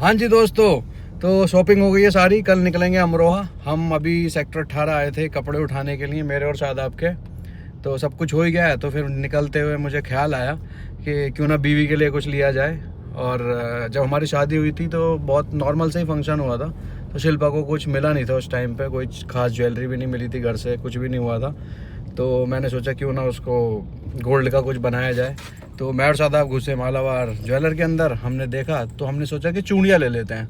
हाँ जी दोस्तों, तो शॉपिंग हो गई है सारी। कल निकलेंगे अमरोहा। हम अभी सेक्टर 18 आए थे कपड़े उठाने के लिए, मेरे और शादाब के। तो सब कुछ हो ही गया है, तो फिर निकलते हुए मुझे ख्याल आया कि क्यों ना बीवी के लिए कुछ लिया जाए। और जब हमारी शादी हुई थी तो बहुत नॉर्मल से ही फंक्शन हुआ था, तो शिल्पा को कुछ मिला नहीं था उस टाइम पे, कोई खास ज्वेलरी भी नहीं मिली थी, घर से कुछ भी नहीं हुआ था। तो मैंने सोचा क्यों ना उसको गोल्ड का कुछ बनाया जाए। तो मैं और शादाब घुसे मालाबार ज्वेलर के अंदर। हमने देखा तो हमने सोचा कि चूड़ियाँ ले लेते हैं।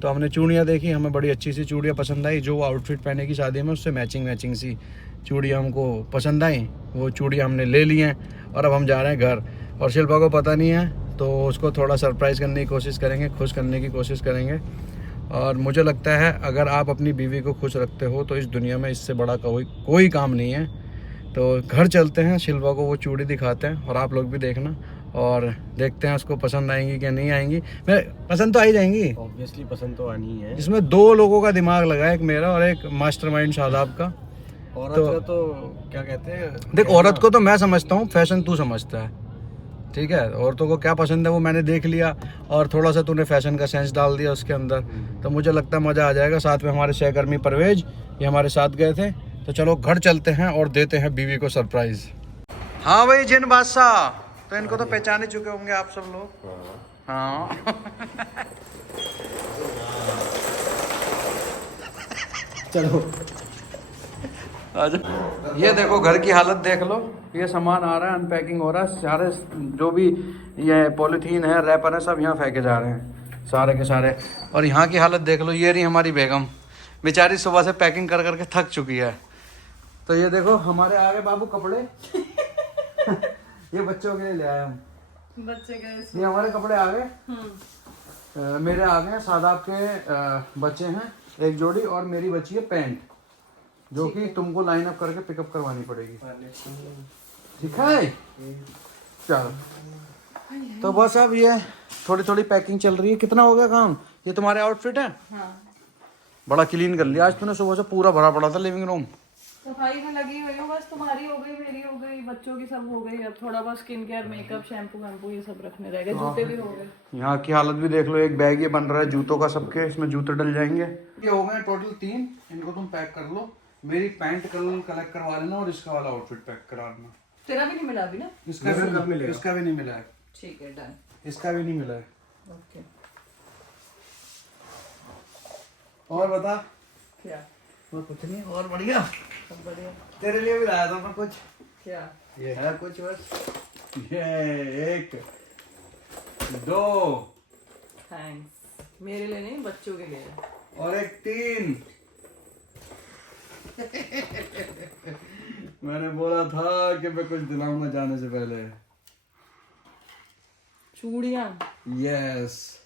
तो हमने चूड़ियाँ देखी, हमें बड़ी अच्छी सी चूड़ियाँ पसंद आई। जो आउटफिट पहने की शादी में उससे मैचिंग सी चूड़ियाँ हमको पसंद आई। वो चूड़ियाँ हमने ले ली हैं और अब हम जा रहे हैं घर। और शिल्पा को पता नहीं है, तो उसको थोड़ा सरप्राइज़ करने की कोशिश करेंगे, खुश करने की कोशिश करेंगे। और मुझे लगता है अगर आप अपनी बीवी को खुश रखते हो तो इस दुनिया में इससे बड़ा कोई काम नहीं है। तो घर चलते हैं, शिल्पा को वो चूड़ी दिखाते हैं और आप लोग भी देखना, और देखते हैं उसको पसंद आएंगी क्या नहीं आएंगी। मैं पसंद तो आ ही जाएंगी, ऑब्वियसली पसंद तो आनी ही है। इसमें दो लोगों का दिमाग लगा है, एक मेरा और एक मास्टरमाइंड शादाब का। औरत तो का तो क्या कहते हैं, देख, औरत को तो मैं समझता हूँ, फैशन तू समझता है, ठीक है। औरतों को क्या पसंद है वो मैंने देख लिया, और थोड़ा सा तूने फैशन का सेंस डाल दिया उसके अंदर। तो मुझे लगता है मज़ा आ जाएगा। साथ में हमारे सहकर्मी परवेज, ये हमारे साथ गए थे। तो चलो घर चलते हैं और देते हैं बीवी को सरप्राइज। हाँ भाई, जिन बादशाह, तो इनको तो पहचान ही चुके होंगे आप सब लोग। हाँ चलो ये देखो घर की हालत देख लो। ये सामान आ रहा है, अनपैकिंग हो रहा है, सारे जो भी ये पॉलीथीन है, रैपर है, सब यहाँ फेंके जा रहे हैं सारे के सारे। और यहाँ की हालत देख लो। ये रही हमारी बेगम, बेचारी सुबह से पैकिंग कर करके थक चुकी है। तो ये देखो हमारे आ गए बाबू कपड़े ये बच्चों के लिए ले आए हम, बच्चे गए। ये हमारे कपड़े आ गए। मेरे आ गए, शादाब के बच्चे हैं एक जोड़ी, और मेरी बची है पैंट, जो कि तुमको लाइन अप करके पिकअप करवानी पड़ेगी, ठीक है। चलो, तो बस अब ये थोड़ी थोड़ी पैकिंग चल रही है। कितना हो गया काम? ये तुम्हारे आउटफिट है? हाँ। बड़ा क्लीन कर लिया आज तूने, सुबह से पूरा भरा पड़ा था लिविंग रूम। सफाई में लगी हुई हूँ बस। तुम्हारी हो गई, मेरी हो गई, बच्चों की सब हो गई। अब थोड़ा बस स्किन केयर, मेकअप, शैम्पू वैम्पू ये सब रखने रह गए। जूते भी हो गए। यहाँ की हालत भी देख लो। एक बैग ये बन रहा है जूतों का सबके, इसमें जूते डल जाएंगे। ये हो गए टोटल 3, इनको तुम पैक कर लो। मेरी पैंट कल कलेक्ट करवा लेना और इसका वाला आउटफिट पैक करा लेना। तेरा भी नहीं मिला अभी ना? इसका भी नहीं मिला है। ठीक है, डन। इसका भी नहीं मिला है। ओके। और बता। क्या? वो कुछ नहीं, और बढ़िया। सब बढ़िया। तेरे लिए भी लाया था मैं कुछ। क्या? ये है कुछ बस। ये 1 2 थैंक्स। मेरे लिए नहीं, बच्चों के लिए। और एक 3 मैंने बोला था कि मैं कुछ दिलाऊंगा जाने से पहले। चूड़ियाँ। यस,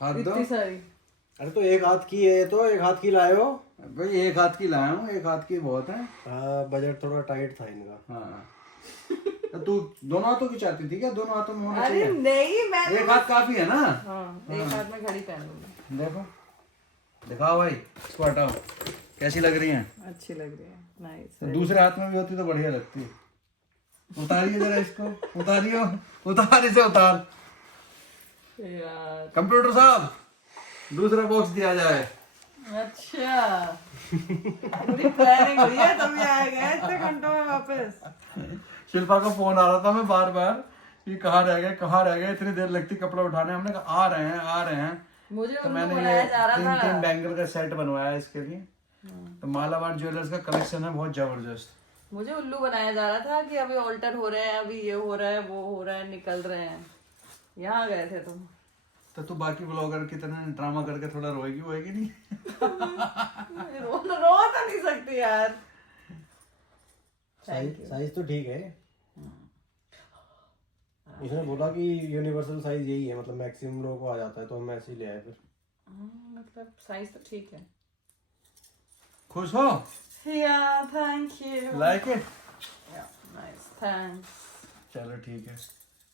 हाथ दो। इतनी सारी? अरे तो एक हाथ की है, तो एक हाथ की लाए हो भाई, एक हाथ की लाया हूँ, एक हाथ की बहुत है। हाँ, बजट थोड़ा टाइट था इनका। हाँ तो तू दोनों हाथों की चाहती थी क्या? दोनों हाथों में होना अरे चाहिए। नहीं, मैं एक हाथ काफी है ना? हाँ, एक हाथ में घड़ी पहन लूंगी। देखो, दिखाओ भाई, इसको हटाओ। कैसी लग रही हैं? अच्छी लग रही है, नाइस। तो दूसरे हाथ में भी होती तो बढ़िया लगती। उतारिए जरा इसको, उतारियो, उतार इसे, उतार। यार कंप्यूटर साहब, दूसरा बॉक्स दिया जाए। अच्छा, पूरी प्लानिंग हुई है तभी आएगा इतने घंटों में वापस। शिल्पा का फोन आ रहा था, मैं बार बार ये कहाँ रह गए, इतनी देर लगती कपड़ा उठाने। हमने कहा आ रहे हैं। मुझे तो उल्लू मैंने बनाया ये जा रहा था। 3 बैंगल का सेट बनवाया इसके लिए। तो मालाबार ज्वेलर्स का कलेक्शन है बहुत जबरदस्त। मुझे उल्लू बनाया जा रहा था कि अभी ऑल्टर हो रहे हैं, अभी ये हो रहा है, वो हो रहा है, निकल रहे हैं। यहाँ गए थे तुम। तो तू बाकी ब्लॉगर की तरह ड्रामा करके थोड़ा रोएगी नहीं? रो तो नहीं सकती यार। साइज तो ठीक है। इसने बोला कि यूनिवर्सल साइज यही है, मतलब मैक्सिमम लोगों को आ जाता है, तो हम ऐसे ही ले आए फिर। मतलब साइज तो ठीक है। खुश हो? Yeah, thank you. Like it? Yeah, nice, thanks. चलो ठीक है।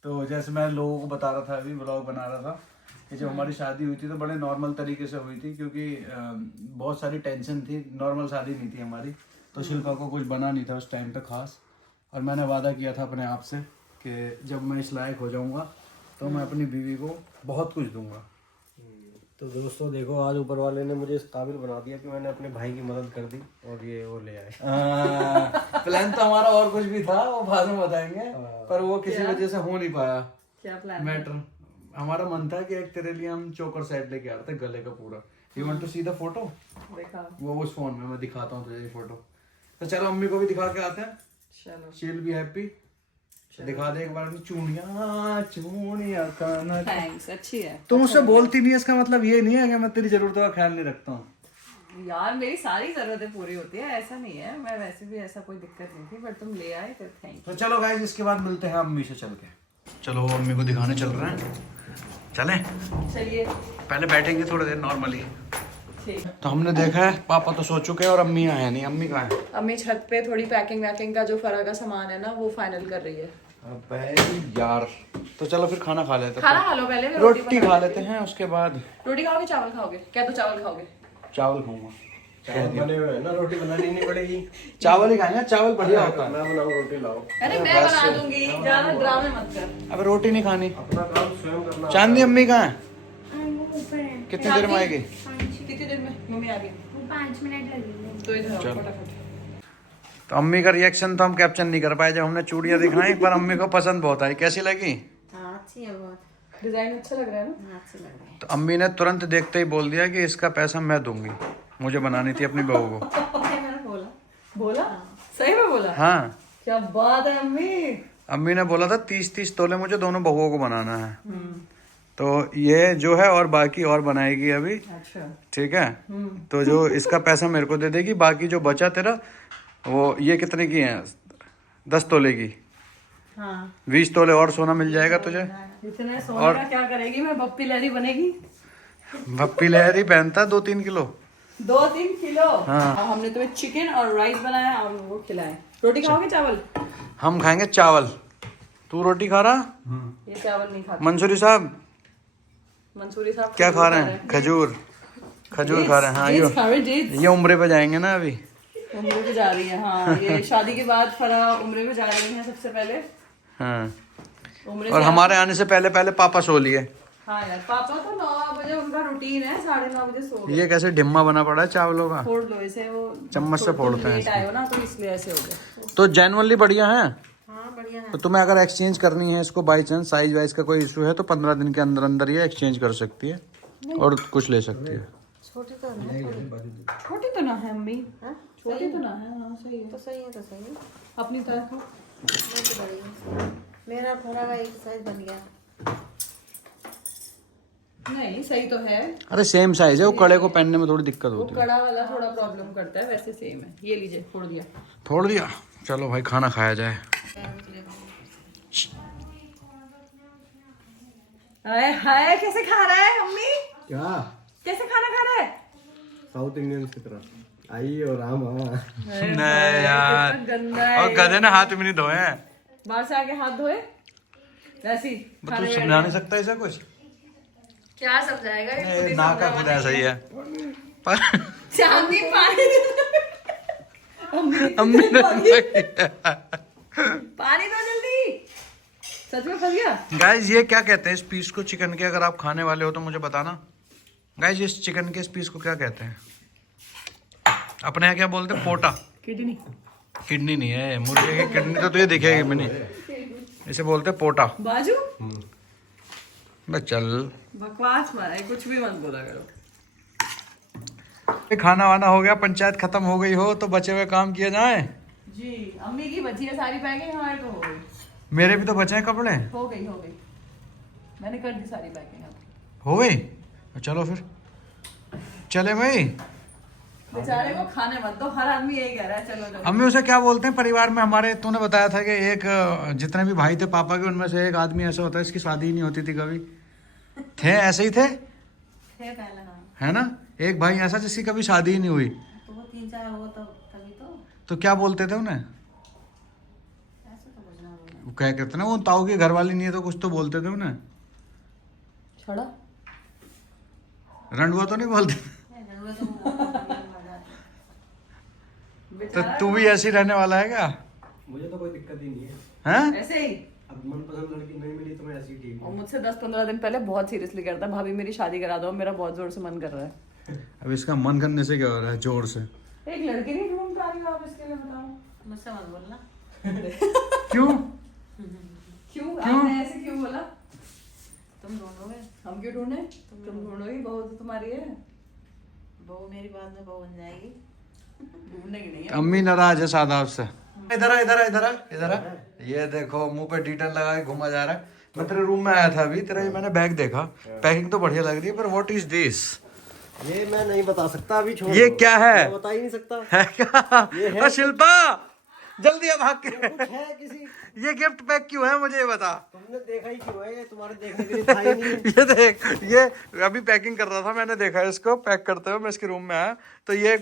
तो जैसे मैं लोगों को बता रहा था, अभी ब्लॉग बना रहा था कि जब हमारी शादी हुई थी तो बड़े नॉर्मल तरीके से हुई थी, क्योंकि बहुत सारी टेंशन थी। नॉर्मल शादी नहीं थी हमारी। तो शिल्पा को कुछ बना नहीं था उस टाइम पे खास। और मैंने वादा किया था अपने आप से कि जब मैं इस लायक हो जाऊंगा तो मैं अपनी बीवी को बहुत कुछ दूंगा। तो दोस्तों देखो, आज ऊपर वाले ने मुझे इस काबिल बना दिया कि मैंने अपने भाई की मदद कर दी और ये वो ले आए। प्लान तो हमारा और कुछ भी था, वो बाद में बताएंगे, पर वो किसी वजह से हो नहीं पाया। क्या प्लान? मैटर हमारा मन था कि एक तेरे लिए हम चोकर सेट लेके आ रहे थे, गले का पूरा। You want to see the photo? देखा वो उस फोन में मैं दिखाता हूँ तुझे ये फोटो। तो चलो अम्मी को भी दिखा के आते हैं, चलो। She will be happy. दिखा दे एक बार अपनी चूड़ियां, चूड़ियां काना। थैंक्स, अच्छी है। तुम मुझसे बोलती नहीं है, इसका मतलब ये नहीं है कि मैं तेरी जरूरतों का ख्याल नहीं रखता हूँ। यार मेरी सारी जरूरतें पूरी होती है, ऐसा नहीं है। मैं वैसे भी ऐसा कोई दिक्कत नहीं थी, बट तुम ले आए तो थैंक तो चलो गाइस, इसके बाद मिलते हैं अम्मी से चल के। चलो वो अम्मी को दिखाने चल रहे हैं, चलें? यू। चलिए पहले बैठेंगे थोड़ी देर नॉर्मली। ठीक। तो हमने देखा है पापा तो सो चुके हैं और अम्मी आए नहीं। अम्मी कहाँ है? अम्मी छत पे थोड़ी पैकिंग वैकिंग का जो फरा का सामान है ना वो फाइनल कर रही है। अबे यार, तो चलो फिर खाना खा लेते हैं। खाना खा लो पहले, फिर रोटी खा लेते हैं, उसके बाद रोटी खाओगे चावल खाओगे? क्या तो चावल खाओगे? चावल खाऊंगा। चावल बने हुए हैं ना, रोटी बनानी नहीं पड़ेगी। चावल ही खाएंगे, चावल बढ़िया होता है। मैं बनाऊँ, रोटी लाओ। अरे मैं बना दूंगी, ज्यादा ड्रामे मत कर। अब रोटी नहीं खानी। अपना काम स्वयं करना। चांदी अम्मी कहाँ है? कितनी देर में आएगी? कितनी देर में मम्मी आ गई? 5 मिनट लगेंगे। तो इधर आओ चलो। फटाफट। तो अम्मी का रिएक्शन तो हम कैप्चर नहीं कर पाए जब हमने चूड़ियां दिखाई, पर अम्मी को पसंद बहुत आई। कैसी लगी? हाँ अच्छी है बहुत। डिजाइन अच्छा लग रहा है ना? हाँ अच्छी लग रही है। तो अम्मी ने तुरंत देखते ही बोल दिया कि इसका पैसा मैं दूंगी, मुझे बनानी थी अपनी बहू को। मैंने बोला। बोला? सही में बोला? हाँ, क्या बात है अम्मी। अम्मी ने बोला था 30-30 तोले मुझे दोनों बहुओं को बनाना है। तो ये जो है और बाकी और बनाएगी अभी, अच्छा। ठीक है? तो जो इसका पैसा मेरे को दे देगी, बाकी जो बचा तेरा वो ये कितने की है? 10 तोले की। हाँ 20 तोले और सोना मिल जाएगा तुझे। इतने सोने का क्या करेगी? मैं बप्पी लहरी बनेगी। भप्पी लहरी पहनता 2-3 किलो। 2-3 किलो। हाँ। अब हमने तुम्हें चिकन और राइस बनाया और वो खिलाए। रोटी खाओगे चावल? हम खाएंगे चावल। तू रोटी खा रहा? ये चावल नहीं खाता। मंसूरी साहब मंसूरी साहब क्या खा रहे हैं? खजूर। खजूर खा रहे हैं। हाँ, ये उम्रे पे जाएंगे ना अभी। उम्रे पे जा रही है। हाँ, ये शादी के बाद फरा उम्रे पे जा रही है सबसे पहले। हाँ, उम्रे और से हमारे आने से पहले पहले पापा सो लिए। हाँ यार, पापा तो 9 बजे उनका रूटीन है, 9:30 बजे सो गए। ये कैसे ढिम्मा बना पड़ा है चावलों का? फोड़ लो इसे, वो चम्मच से फोड़ते हैं लेट आए हो ना तो इसलिए ऐसे हो गए। तो जेनुअनली बढ़िया है। हाँ बढ़िया है। तो तुम्हें अगर एक्सचेंज करनी है इसको, बाई चांस साइज वाइज का कोई इशू है तो 15 दिन के अंदर अंदर ये एक्सचेंज कर सकती है और कुछ ले सकती है। छोटी तो है छोटी तो ना है अम्मी? हाँ? छोटी तो ना है। हाँ सही है। तो सही है, तो सही है। अपनी तरह खाओ। मैं तो बड़ी हूँ। मेरा थोड़ा का एक साइज बन गया। नहीं सही तो है। अरे सेम साइज है, वो कड़े को पहनने में थोड़ी दिक्कत वो होती है। कड़ा वाला थोड़ा प्रॉब्लम करता है, वैसे सेम है। ये लीजिए, फोड़ दिया। फोड़ दिया। चलो भाई खाना खाया जाए। हाय हाय, कैसे खा रहा है अम्मी? क्या? कैसे खाना खा रहा है? साउथ इंडियन की तरह आइए और आम। हाँ नहीं यार, कितना गंदा है। और गधे ने हाथ भी नहीं धोए हैं। बाहर से आके हाथ धोए ऐसी तू खाने समझा नहीं सकता इसे कुछ? क्या समझाएगा? ये खुद ही ना का खुद ऐसा ही है। पर चांदी पानी अम्मी ने पानी दो जल्दी। सच में फंस गया। गाइस ये क्या कहते हैं इस पीस को चिकन के? अगर आप खाने वाले हो तो मुझे बताना। गाइस इस चिकन के इस पीस को क्या कहते हैं? अपने यहाँ क्या बोलते हैं? पोटा। किडनी। किडनी नहीं है, मुर्गे की किडनी तो तुझे दिखेगी भी नहीं। इसे बोलते हैं पोटा। बाजू। बस चल, बकवास मारा है, कुछ भी मत बोला करो। खाना वाना हो गया, पंचायत खत्म हो गई हो तो बचे हुए काम किए जाए। जी, अम्मी की बची है सारी पैकिंग, हमारे तो हो गई। मेरे भी तो बचे हैं कपड़े। हो गई मैंने कर दी सारी पैकिंग। अब हो गई? चलो फिर चले भाई। बेचारे को खाने मत दो, हर आदमी यही कह रहा है चलो चलो। अम्मी उसे क्या बोलते हैं परिवार में हमारे? तूने बताया था कि एक जितने भी भाई थे पापा के उनमें से एक आदमी ऐसा होता है इसकी शादी ही नहीं होती थी कभी। थे ऐसे ही थे पहले। हाँ है ना? एक भाई ऐसा जिसकी कभी शादी ही नहीं हुई। तो वो 3-4 हो तो तभी तो क्या बोलते थे उन्हें? ऐसे तो कुछ ना बोला। वो क्या कहते ना, वो ताऊ की घरवाली नहीं है तो कुछ तो बोलते थे उन्हें। छोड़ा। रंडुआ तो नहीं बोलते? जरूरत तो तो तू भी ऐसे ही रहने वाला है क्या? मुझे तो कोई दिक्कत ही नहीं है। हैं? ऐसे ही। अब मनपसंद लड़की नहीं मिली तो मैं ऐसी ठीक और मुझसे 10-15 दिन पहले बहुत सीरियसली करता है, भाभी मेरी शादी करा दो, मेरा बहुत जोर से मन कर रहा है। अब इसका मन करने से क्या हो रहा है जोर से? एक लड़की नहीं ढूंढ पा रही हो आप इसके लिए, बताओ। मुझसे मत बोलना। क्यों? क्यों आपने ऐसे क्यों बोला? तुम ढूंढोगे, हम क्यों ढूंढे? तुम ढूंढोगी, बहू तो तुम्हारी है। बहू मेरी बाद में बहू बन जाएगी। ढूंढने की नहीं है। अम्मी नाराज है सादाब से। इधर आ, इधर आ, इधर आ, इधर आ। ये देखो मुंह पे डिटेल लगा के घुमा जा रहा है। मैं तेरे रूम में आया था अभी, तेरा ये मैंने बैग देखा, पैकिंग तो बढ़िया लग रही है, पर व्हाट इज दिस? ये मैं नहीं बता सकता अभी, छोड़ ये दो। क्या है? मैं बता ही नहीं सकता। है क्या? ये है ओ शिल्पा, जल्दी आ भाग के। कुछ है किसी, ये गिफ्ट पैक क्यों है मुझे ये बता। तुमने देखा ही क्यों है? ये तुम्हारे देखने के लिए था ही नहीं। ये देख, ये अभी पैकिंग कर रहा था, मैंने देखा इसको पैक करते हुए, मैं इसके रूम में आया तो ये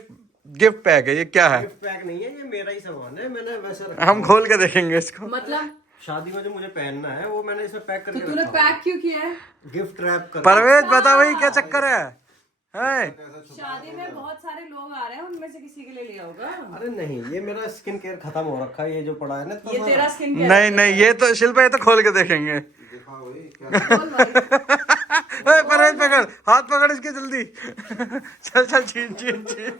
गिफ्ट पैक है। ये क्या है? गिफ्ट पैक नहीं है, ये मेरा ही सामान है, मैंने वैसे रखा हम खोल के देखेंगे इसको। मतलब शादी में जो मुझे पहनना है वो मैंने इसमें पैक तो करके तूने रखा पैक क्यों किया है? हुआ। गिफ्ट रैप कर परवेज बता भाई क्या चक्कर है? शादी में बहुत सारे लोग आ रहे हैं, उनमें से किसी के लिए लिया होगा। अरे नहीं, ये मेरा स्किन केयर खत्म हो रखा है, ये जो पड़ा है ना तो ये तेरा स्किन केयर नहीं नहीं, ये तो शिल्पा, ये तो खोल के देखेंगे। ओए परवेज पकड़, हाथ पकड़ इसके जल्दी। चल चल, छीन छीन छीन।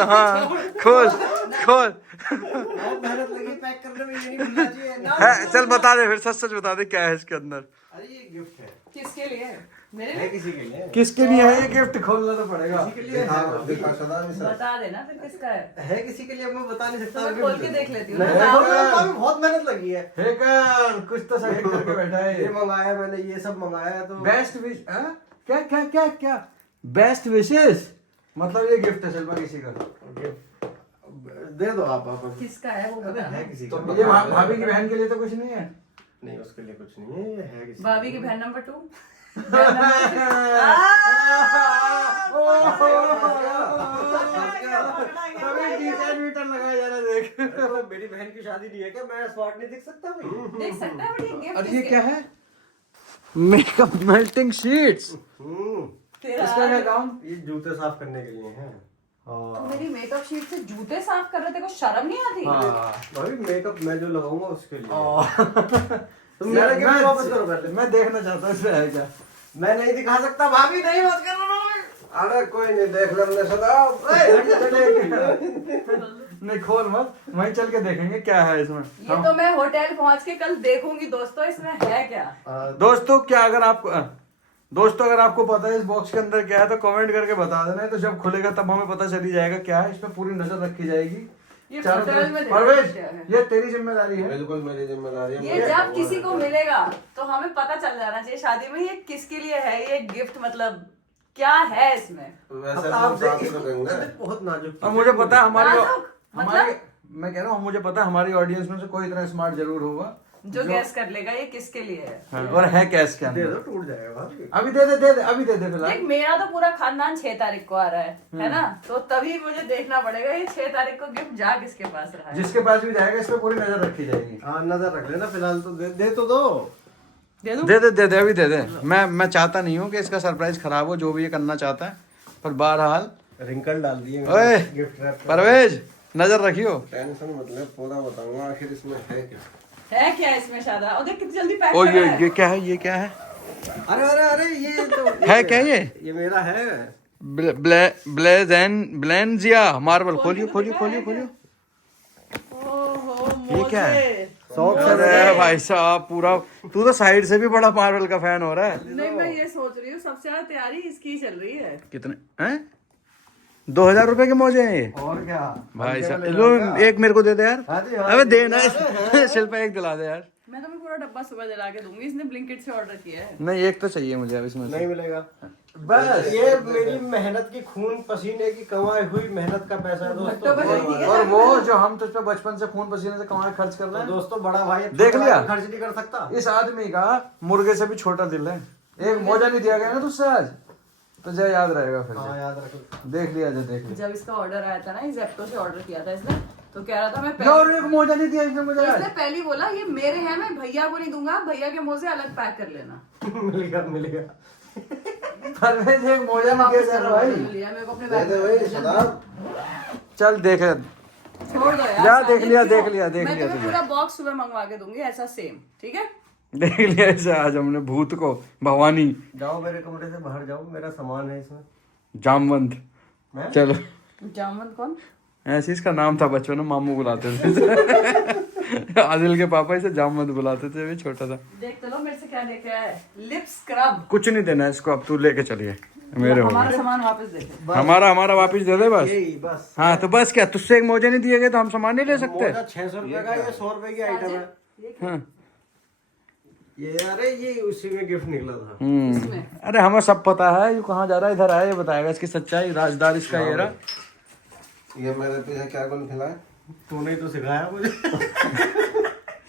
हाँ खोल खोल। बहुत मेहनत लगी पैक करने में, ये नहीं भूलना चाहिए ना। है, चल बता दे फिर, सच सच बता दे क्या है इसके अंदर। अरे ये गिफ्ट है, किसके लिए? मेरे है लिए? किसी के लिए, किसके लिए है ये गिफ्ट? खोलना तो पड़ेगा। किसी के लिए है। बता देना फिर किसका है। किसी के लिए, मैं बता नहीं सकता। तो मैं खोल के देख लेती हूँ। नहीं, बताओ। खोलने में बहुत मेहनत लगी है। हेकर कुछ तो सही करके बैठा है। ये मंगाया मैंने, ये सब मंगाया तो बेस्ट विश, क्या क्या क्या क्या? बेस्ट विशेस मतलब ये गिफ्ट है शिल्पा किसी का? दे दो आप। किसका है वो अरे बता। है किसी तो का। ये भाभी की बहन के लिए तो कुछ नहीं है? नहीं, उसके लिए कुछ नहीं है, ये है किसी भाभी की बहन नंबर 2। लगाया जा रहा है, देख। तो मेरी बहन की शादी नहीं है क्या? मैं स्मार्ट नहीं दिख सकता भाई? देख सकता है, बट ये गिफ्ट और ये क्या है? Makeup melting sheets. तेरा इसका क्या काम? ये जूते साफ करने के लिए है। तो मेरी मेकअप शीट से जूते साफ कर रहे थे, को शर्म नहीं आती? भाई मेकअप मैं जो लगाऊंगा उसके लिए। तुम मेरा गिफ्ट वापस करो पहले। मैं देखना चाहता हूँ इसमें है क्या। मैं नहीं दिखा सकता भाभी, नहीं मत करो। अरे कोई नहीं, देख ले हमने सदा। नहीं खोल मत, वहीं चल के देखेंगे क्या है इसमें। ये तो मैं होटल पहुंच के कल देखूंगी दोस्तों, इसमें है क्या। दोस्तों क्या अगर आपको पता है इस बॉक्स के अंदर क्या है तो कमेंट करके बता देना, तो जब खुलेगा तब हमें पता चल ही जाएगा क्या है। इस पे पूरी नजर रखी जाएगी ये चारों होटल तरफ। में देखो परवेज, क्या है। ये तेरी जिम्मेदारी है। बिल्कुल मेरी जिम्मेदारी है। ये जब किसी को मिलेगा तो हमें पता चल जाना चाहिए शादी में ये किसके लिए है, ये गिफ्ट मतलब क्या है इसमें। वैसे आप बहुत नाजुक। और मुझे पता है नाजुक, मतलब? मैं कह रहा हूँ मुझे पता है हमारी ऑडियंस में से कोई इतना स्मार्ट जरूर होगा जो गैस कर लेगा ये किसके लिए है। हाँ, और है क्या इसके दे अंदर? दो, टूट जाएगा भाभी। अभी दे दे अभी दे दे फिलहाल। देख मेरा तो पूरा खानदान 6 तारीख को आ रहा है ना, तो तभी मुझे देखना पड़ेगा ये 6 तारीख को गिफ्ट जा किसके पास रहा है। जिसके पास भी जाएगा इस पे पूरी नजर रखी जाएगी। हाँ नजर रख लेना फिलहाल तो। दे तो दो। दे दूं? दे अभी दे दे। मैं चाहता नहीं हूँ कि इसका सरप्राइज खराब हो, जो भी ये करना चाहता है, पर बहरहाल रिंकल डाल दिए ओए गिफ्ट रैप। परवेज नजर रखियो। टेंशन मतलब पूरा बताऊंगा आखिर इसमें है क्या। है क्या इसमें शादा? और देख कितनी जल्दी पैक ओ कर रहा है। ये क्या है? ये क्या है? अरे अरे अरे ये तो है क्या ये मेरा है। ब्लेंजिया मार्बल। खोलियो खोलियो खोलियो खोलियो। ओहो ये क्या है? मोजे। अरे भाई साहब, पूरा तू तो साइड से भी बड़ा मार्बल का फैन हो रहा है। नहीं मैं ये सोच रही हूँ सबसे ज्यादा तैयारी इसकी चल रही है। कितने हैं? 2000 रुपए के मोजे हैं ये और क्या भाई साहब। लो एक मेरे को दे दे यार। हाँ जी, हाँ अबे जी। देना शिल्पा एक दिला दे यार। मैं तुम्हें पूरा डब्बा सुबह दिला के दूंगी, इसने ब्लिंकिट से ऑर्डर किया है। नहीं एक तो चाहिए मुझे अब इसमें से। नहीं मिलेगा। बस ये मेरी मेहनत की, खून पसीने की कमाई हुई मेहनत का पैसा है दोस्तों। और वो जो हम तुझ पे बचपन से खून पसीने से कमाए खर्च कर रहे तो हैं दोस्तों बड़ा भाई अब देख लिया? खर्च नहीं कर सकता। इस आदमी का मुर्गे से भी छोटा दिल है। एक मोजा नहीं दिया गया ना तुझसे आज, तुझे याद रहेगा फिर। हाँ याद रखो। देख लिया जो देख लिया। जब इसका ऑर्डर आया था ना, जेप्टो से ऑर्डर किया था इसने, तो कह रहा था मैं और पहले, एक मोजा नहीं दिया इसने मुझे आज। इसने पहले बोला ये मेरे हैं, मैं भैया को नहीं दूंगा, भैया के मुंह से अलग पैक कर लेना। मिलेगा मिलेगा। परवेज एक मोजा नहीं दिया जा रहा भाई। लिया मेरे को अपने दे दे बैग भाई में। सदाब। चल देख छोड़ दो यार, जा, देख साजिद, लिया, क्यों? देख लिया, देख मैं लिया तुम्हें तुझे। पूरा बॉक्स सुबह मंगवा के दूंगी ऐसा सेम, ठीक है? देख लिया ऐसे आज हमने भूत को, भवानी जाओ मेरे कमरे से बाहर जाओ, मेरा सामान है इसमें। जामवंत। मैं? चलो, जामवंत कौन? ऐसे इसका नाम था बचपन में, मामू बुलाते थे। आदिल के पापा इसे जामवंत बुलाते थे, भी छोटा था। देख तो लो मेरे से क्या लेके आया है, लिप स्क्रब। कुछ नहीं देना इसको, अब तू लेके चलिए, मेरे हो हमारा गए। सामान वापस दे दे। हमारा वापिस दे दे बस। यही बस। हाँ तो बस, क्या तुझसे एक मोजे नहीं दिए गए तो हम सामान नहीं ले सकते? मोजा 600 रुपए का, ये 100 रुपए की आइटम है। हाँ। ये अरे ये उसी में गिफ्ट निकला था। अरे हमें सब पता है, ये कहाँ जा रहा है, इधर आया, ये बताएगा इसकी सच्चाई। राजदार इसका ये रहा। ये मेरे पीछे क्या कौन खिलाया? तूने ही तो सिखाया मुझे।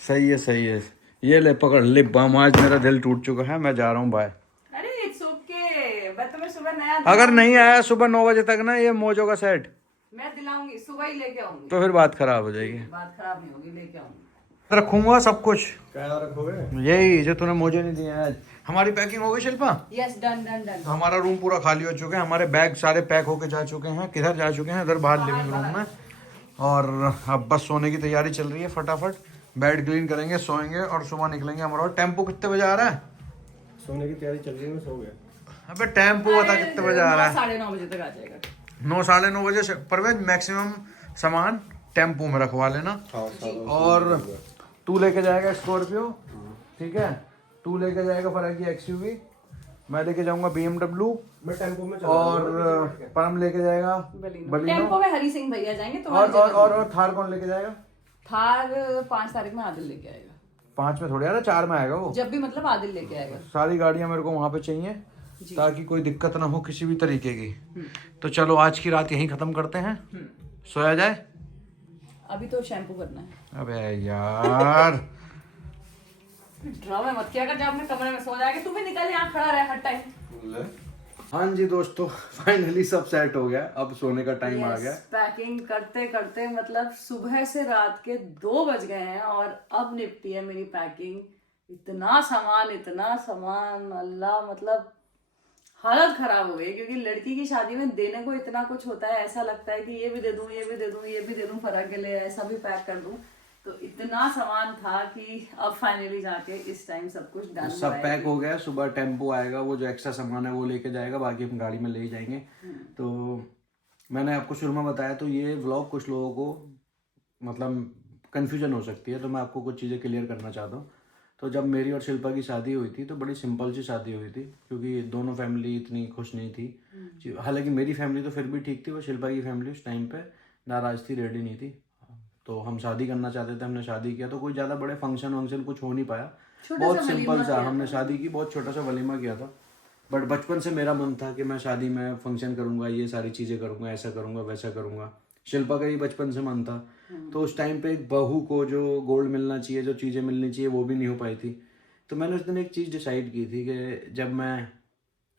सही है, सही है। ये ले पकड़, लिप बाम। आज मेरा दिल टूट चुका है, मैं जा रहा हूँ, बाय। अरे इट्स ओके, मैं तुम्हें सुबह नया अगर नहीं आया सुबह 9 बजे तक ना ये मोजों का सेट, मैं दिलाऊंगी, सुबह ही लेके आऊंगी। तो फिर बात खराब हो जाएगी। बात खराब नहीं होगी, लेके आऊंगी। रखूंगा सब कुछ, क्या रखोगे? यही जो तूने मुझे नहीं दिया आज। हमारी पैकिंग हो गई Shilpa? Yes, done done done. तो हमारा रूम पूरा खाली हो चुका है, हमारे बैग सारे पैक होके जा चुके हैं। किधर जा चुके हैं? इधर बाहर लिविंग रूम में। और अब बस सोने की तैयारी चल रही है। फटाफट बेड क्लीन करेंगे, सोएंगे और सुबह निकलेंगे अमरोहा। टेम्पो कितने बजे आ रहा है? सोने की तैयारी चल रही है, मैं सो गया। अबे टेम्पो बता कितने बजे आ रहा है? 9:30 बजे तक आ जाएगा। 9 साढ़े 9 बजे से। परवेज मैक्सिमम सामान टेम्पो में रखवा लेना। और तू लेके जाएगा स्कॉर्पियो, ठीक है? तू लेके जाएगा फराकी एक्सयूवी, मैं लेके जाऊंगा BMW, मैं टेम्पो में और परम लेके जाएगा टेम्पो बलिनो। में हरी सिंह भैया जाएंगे तो और थार कौन लेके जाएगा? थार 5 तारीख में आदिल लेके आएगा। 5 में थोड़ी आ रहा, 4 में आएगा वो। जब भी मतलब आदिल लेके आएगा। सारी गाड़ियां मेरे को वहां पे चाहिए ताकि कोई दिक्कत ना हो किसी भी तरीके की। तो चलो आज की रात यहीं खत्म करते हैं, सोया जाए। अभी तो शैम्पू करना है। अबे यार ड्रामे मत किया कर, जब अपने कमरे में सो जाएगा। तू भी निकल, यहाँ खड़ा रहे हर टाइम। हाँ जी दोस्तों, फाइनली सब सेट हो गया, अब सोने का टाइम आ गया। पैकिंग करते करते मतलब सुबह से रात के 2 बज गए हैं और अब निपटी है मेरी पैकिंग। इतना सामान अल्लाह, मतलब हालत खराब हो गई। क्योंकि लड़की की शादी में देने को इतना कुछ होता है, ऐसा लगता है कि ये भी दे दूं, ये भी दे दूं, ये भी दे दूं, फराक के लिए ऐसा भी पैक कर दूं। तो इतना सामान था कि अब फाइनली जाके इस टाइम सब कुछ डन सब पैक हो गया। सुबह टेम्पो आएगा, वो जो एक्स्ट्रा सामान है वो लेके जाएगा, बाकी हम गाड़ी में ले ही जाएंगे। तो मैंने आपको शुरू में बताया, तो ये व्लॉग कुछ लोगों को मतलब कन्फ्यूजन हो सकती है, तो मैं आपको कुछ चीज़ें क्लियर करना चाहता हूँ। तो जब मेरी और शिल्पा की शादी हुई थी तो बड़ी सिंपल सी शादी हुई थी, क्योंकि दोनों फैमिली इतनी खुश नहीं थी। हालांकि मेरी फैमिली तो फिर भी ठीक थी, वो शिल्पा की फैमिली उस टाइम पे नाराज़ थी, रेडी नहीं थी। तो हम शादी करना चाहते थे, हमने शादी किया, तो कोई ज़्यादा बड़े फंक्शन वंक्शन कुछ हो नहीं पाया, बहुत सिंपल सा हमने शादी की, बहुत छोटा सा वलीमा किया था। बट बचपन से मेरा मन था कि मैं शादी में फंक्शन करूँगा, ये सारी चीज़ें करूँगा, ऐसा करूँगा, वैसा करूँगा। शिल्पा का ही बचपन से मन था। तो उस टाइम पे एक बहू को जो गोल्ड मिलना चाहिए, जो चीज़ें मिलनी चाहिए, वो भी नहीं हो पाई थी। तो मैंने उस दिन एक चीज़ डिसाइड की थी कि जब मैं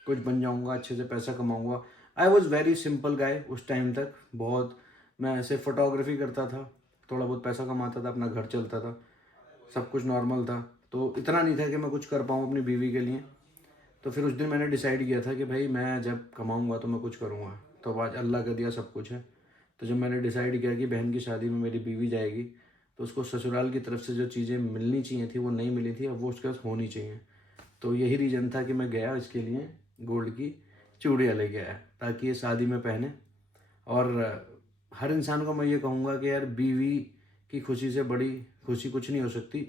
कुछ बन जाऊँगा, अच्छे से पैसा कमाऊँगा। I was very simple guy उस टाइम तक। बहुत मैं ऐसे फोटोग्राफी करता था, थोड़ा बहुत पैसा कमाता था, अपना घर चलता था, सब कुछ नॉर्मल था। तो इतना नहीं था कि मैं कुछ कर पाऊँ अपनी बीवी के लिए। तो फिर उस दिन मैंने डिसाइड किया था कि भाई मैं जब कमाऊँगा तो मैं कुछ करूँगा। तो आज अल्लाह का दिया सब कुछ है। तो जब मैंने डिसाइड किया कि बहन की शादी में मेरी बीवी जाएगी, तो उसको ससुराल की तरफ से जो चीज़ें मिलनी चाहिए थी वो नहीं मिली थी, अब वो उसके पास होनी चाहिए। तो यही रीज़न था कि मैं गया इसके लिए गोल्ड की चूड़ियाँ लेके आया, ताकि ये शादी में पहने। और हर इंसान को मैं ये कहूँगा कि यार बीवी की खुशी से बड़ी खुशी कुछ नहीं हो सकती।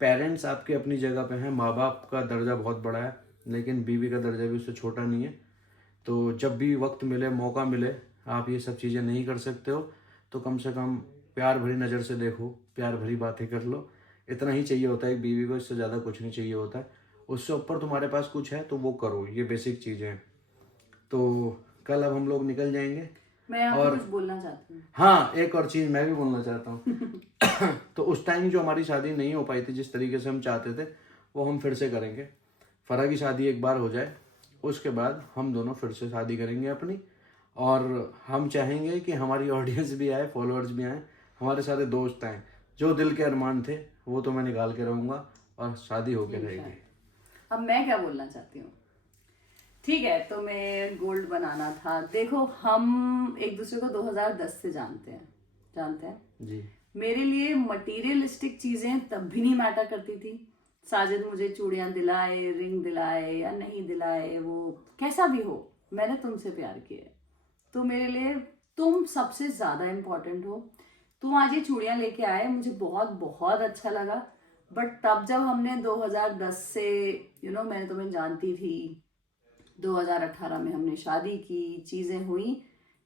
पेरेंट्स आपके अपनी जगह पे हैं, माँ बाप का दर्जा बहुत बड़ा है, लेकिन बीवी का दर्जा भी उससे छोटा नहीं है। तो जब भी वक्त मिले, मौका मिले, आप ये सब चीज़ें नहीं कर सकते हो तो कम से कम प्यार भरी नज़र से देखो, प्यार भरी बातें कर लो। इतना ही चाहिए होता है एक बीवी को, इससे ज़्यादा कुछ नहीं चाहिए होता है। उससे ऊपर तुम्हारे पास कुछ है तो वो करो, ये बेसिक चीज़ें हैं। तो कल अब हम लोग निकल जाएंगे। मैं यहाँ पे कुछ बोलना चाहती हूँ। हाँ, एक और चीज़ मैं भी बोलना चाहता हूँ। तो उस टाइम जो हमारी शादी नहीं हो पाई थी जिस तरीके से हम चाहते थे, वो हम फिर से करेंगे। फरा की शादी एक बार हो जाए, उसके बाद हम दोनों फिर से शादी करेंगे अपनी। और हम चाहेंगे कि हमारी ऑडियंस भी आए, फॉलोअर्स भी आए, हमारे सारे दोस्त आए। जो दिल के अरमान थे वो तो मैं निकाल के रहूँगा और शादी होके रहेगी। अब मैं क्या बोलना चाहती हूँ, ठीक है, तो मैं गोल्ड बनाना था। देखो हम एक दूसरे को 2010 से जानते हैं, जी। मेरे लिए मटेरियलिस्टिक चीजें तब भी नहीं मैटर करती थी। साजिद मुझे चूड़ियां दिलाए, रिंग दिलाए या नहीं दिलाए, वो कैसा भी हो, मैंने तुमसे प्यार किया है। तो मेरे लिए तुम सबसे ज्यादा इम्पोर्टेंट हो। तुम आज ये चूड़ियां लेके आए, मुझे बहुत बहुत अच्छा लगा। बट तब जब हमने 2010 से मैंने तुम्हें जानती थी, 2018 में हमने शादी की, चीजें हुई,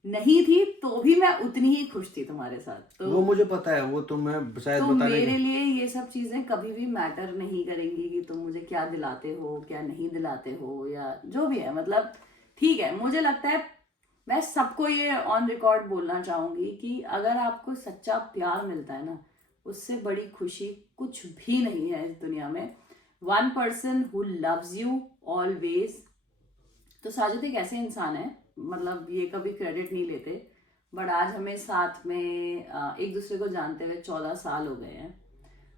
नहीं थी तो भी मैं उतनी ही खुश थी तुम्हारे साथ। तो वो मुझे पता है, वो तो मैं शायद तो बताने मेरे के। लिए ये सब चीजें कभी भी मैटर नहीं करेंगी कि तुम मुझे क्या दिलाते हो, क्या नहीं दिलाते हो, या जो भी है। मतलब ठीक है, मुझे लगता है मैं सबको ये ऑन रिकॉर्ड बोलना चाहूंगी कि अगर आपको सच्चा प्यार मिलता है ना, उससे बड़ी खुशी कुछ भी नहीं है इस दुनिया में। One person who loves you always. तो साजिद एक ऐसे इंसान है, मतलब ये कभी क्रेडिट नहीं लेते, बट आज हमें साथ में एक दूसरे को जानते हुए 14 साल हो गए हैं।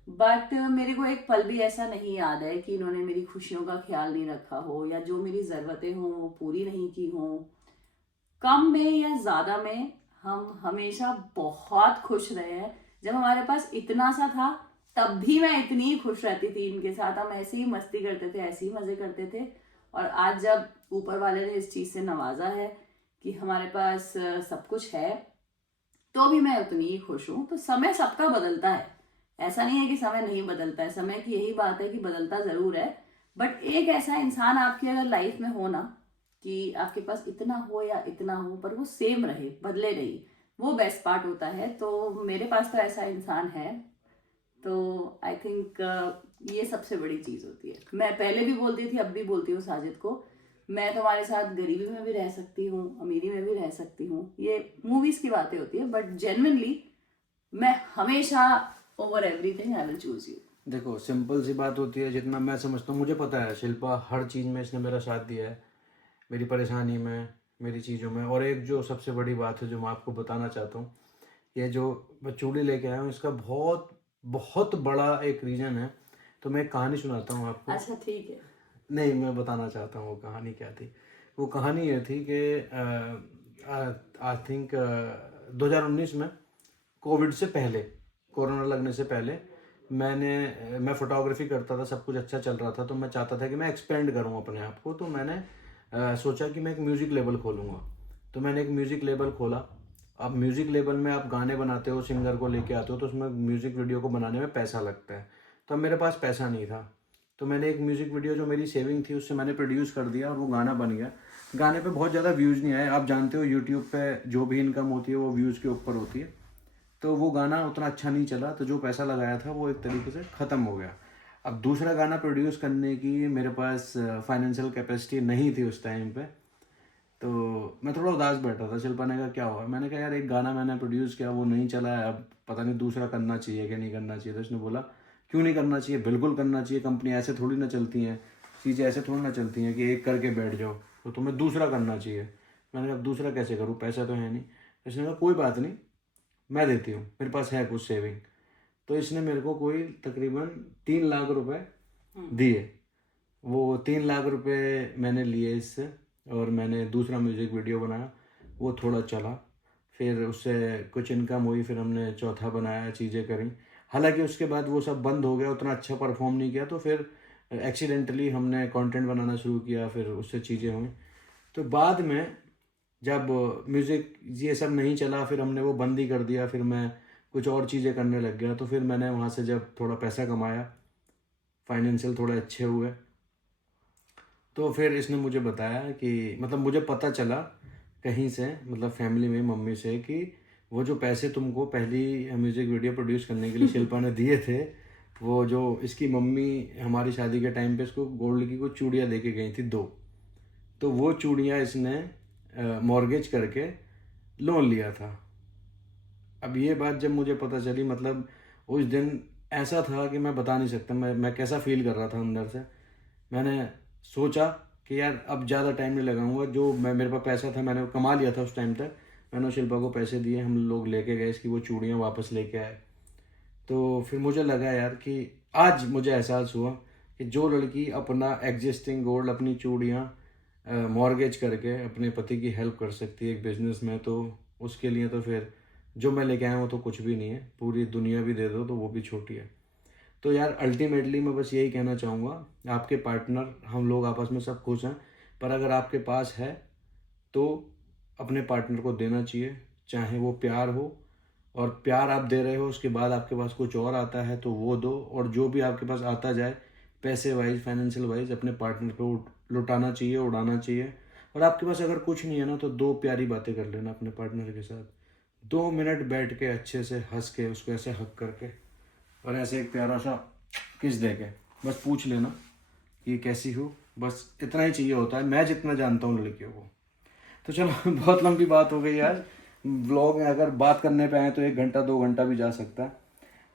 बट मेरे को एक पल भी ऐसा नहीं याद है कि इन्होंने मेरी खुशियों का ख्याल नहीं रखा हो, या जो मेरी ज़रूरतें हों वो पूरी नहीं की हों। कम में या ज़्यादा में हम हमेशा बहुत खुश रहे हैं। जब हमारे पास इतना सा था तब भी मैं इतनी ही खुश रहती थी इनके साथ। हम ऐसे ही मस्ती करते थे, ऐसे ही मज़े करते थे। और आज जब ऊपर वाले ने इस चीज़ से नवाजा है कि हमारे पास सब कुछ है, तो भी मैं उतनी ही खुश हूँ। तो समय सबका बदलता है, ऐसा नहीं है कि समय नहीं बदलता है। समय की यही बात है कि बदलता ज़रूर है, बट एक ऐसा इंसान आपकी अगर लाइफ में हो ना, कि आपके पास इतना हो या इतना हो पर वो सेम रहे, बदले नहीं, वो बेस्ट पार्ट होता है। तो मेरे पास तो ऐसा इंसान है। तो आई थिंक ये सबसे बड़ी चीज़ होती है। मैं पहले भी बोलती थी, अब भी बोलती हूँ साजिद को, मैं तुम्हारे साथ गरीबी में भी रह सकती हूँ, अमीरी में भी रह सकती हूँ। ये मूवीज की बातें होती है, बट जेन्युइनली मैं हमेशा over everything I will choose you. देखो, सिंपल सी बात होती है, जितना मैं समझता हूँ, मुझे पता है शिल्पा हर चीज़ में इसने मेरा साथ दिया है, मेरी परेशानी में, मेरी चीज़ों में। और एक जो सबसे बड़ी बात है जो मैं आपको बताना चाहता हूँ, ये जो मैं चूड़ी लेके आया हूँ, इसका बहुत बहुत बड़ा एक रीज़न है। तो मैं एक कहानी सुनाता हूँ आपको। अच्छा ठीक है। नहीं, मैं बताना चाहता हूँ वो कहानी क्या थी। वो कहानी ये थी कि आई थिंक 2019 में, कोविड से पहले, कोरोना लगने से पहले, मैं फोटोग्राफी करता था, सब कुछ अच्छा चल रहा था। तो मैं चाहता था कि मैं एक्सपेंड करूँ अपने आप को। तो मैंने सोचा कि मैं एक म्यूज़िक लेबल खोलूँगा। तो मैंने एक म्यूज़िक लेबल खोला। अब म्यूज़िक लेबल में आप गाने बनाते हो, सिंगर को लेके आते हो, तो उसमें म्यूज़िक वीडियो को बनाने में पैसा लगता है। तो अब मेरे पास पैसा नहीं था, तो मैंने एक म्यूज़िक वीडियो जो मेरी सेविंग थी उससे मैंने प्रोड्यूस कर दिया, और वो गाना बन गया। गाने पे बहुत ज़्यादा व्यूज़ नहीं आए। आप जानते हो यूट्यूब पे जो भी इनकम होती है वो व्यूज़ के ऊपर होती है। तो वो गाना उतना अच्छा नहीं चला, तो जो पैसा लगाया था वो एक तरीके से ख़त्म हो गया। अब दूसरा गाना प्रोड्यूस करने की मेरे पास फाइनेंशियल कैपेसिटी नहीं थी उस टाइम पे। तो मैं थोड़ा उदास बैठा था। शिल्पा ने कहा क्या हुआ? मैंने कहा यार, एक गाना मैंने प्रोड्यूस किया, वो नहीं चला है, अब पता नहीं दूसरा करना चाहिए कि नहीं करना चाहिए। तो उसने बोला क्यों नहीं करना चाहिए, बिल्कुल करना चाहिए। कंपनी ऐसे थोड़ी ना चलती हैं, चीज़ें ऐसे थोड़ी ना चलती हैं कि एक करके बैठ जाओ, तो तुम्हें दूसरा करना चाहिए। मैंने कहा दूसरा कैसे करूँ, पैसा तो है नहीं। इसने कहा कोई बात नहीं, मैं देती हूँ, मेरे पास है कुछ सेविंग। तो इसने मेरे को कोई तकरीबन 3 लाख रुपए दिए। वो 3 लाख रुपए मैंने लिए इससे, और मैंने दूसरा म्यूज़िक वीडियो बनाया, वो थोड़ा चला, फिर उससे कुछ इनकम हुई, फिर हमने चौथा बनाया, चीज़ें करी। हालांकि उसके बाद वो सब बंद हो गया, उतना अच्छा परफॉर्म नहीं किया। तो फिर एक्सीडेंटली हमने कंटेंट बनाना शुरू किया, फिर उससे चीज़ें हुई। तो बाद में जब म्यूज़िक ये सब नहीं चला, फिर हमने वो बंद ही कर दिया, फिर मैं कुछ और चीज़ें करने लग गया। तो फिर मैंने वहाँ से जब थोड़ा पैसा कमाया, फाइनेंशियल थोड़े अच्छे हुए, तो फिर इसने मुझे बताया कि, मतलब मुझे पता चला कहीं से, मतलब फैमिली में मम्मी से, कि वो जो पैसे तुमको पहली म्यूज़िक वीडियो प्रोड्यूस करने के लिए शिल्पा ने दिए थे, वो जो इसकी मम्मी हमारी शादी के टाइम पे इसको गोल्ड की कुछ चूड़ियाँ दे के गई थी 2। तो वो चूड़ियाँ इसने मॉर्गेज करके लोन लिया था। अब ये बात जब मुझे पता चली, मतलब उस दिन ऐसा था कि मैं बता नहीं सकता मैं कैसा फील कर रहा था अंदर से। मैंने सोचा कि यार अब ज़्यादा टाइम नहीं लगाऊंगा, जो मेरे पास पैसा था मैंने कमा लिया था उस टाइम तक। मैंने शिल्पा को पैसे दिए, हम लोग लेके गए इसकी वो चूड़ियाँ वापस लेके आए। तो फिर मुझे लगा यार कि आज मुझे एहसास हुआ कि जो लड़की अपना एग्जिस्टिंग गोल्ड, अपनी चूड़ियाँ मॉर्गेज करके अपने पति की हेल्प कर सकती है एक बिज़नेस में, तो उसके लिए तो फिर जो मैं लेके आया हूँ तो कुछ भी नहीं है, पूरी दुनिया भी दे दो तो वो भी छोटी है। तो यार अल्टीमेटली मैं बस यही कहना चाहूँगा, आपके पार्टनर, हम लोग आपस में सब खुश हैं, पर अगर आपके पास है तो अपने पार्टनर को देना चाहिए, चाहे वो प्यार हो, और प्यार आप दे रहे हो उसके बाद आपके पास कुछ और आता है तो वो दो, और जो भी आपके पास आता जाए पैसे वाइज, फाइनेंशियल वाइज, अपने पार्टनर को लुटाना चाहिए, उड़ाना चाहिए। और आपके पास अगर कुछ नहीं है ना, तो 2 प्यारी बातें कर लेना अपने पार्टनर के साथ, 2 मिनट बैठ के अच्छे से हंस के उसको ऐसे हक करके और ऐसे एक प्यारा सा किस दे के बस पूछ लेना कि कैसी हो, बस इतना ही चाहिए होता है, मैं जितना जानता हूँ लड़कियों को। तो चलो बहुत लंबी बात हो गई आज व्लॉग में, अगर बात करने पे आए तो 1 घंटा 2 घंटा भी जा सकता है।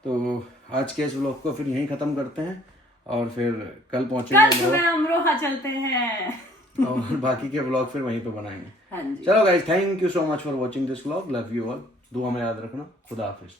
तो आज के इस व्लॉग को फिर यहीं ख़त्म करते हैं और फिर कल पहुँचेंगे कल सुबह अमरोहा चलते हैं और बाकी के व्लॉग फिर वहीं पे बनाएंगे। हाँ जी। चलो guys, thank you so much for watching this vlog, love you all, दुआ में याद रखना, खुदा हाफिज।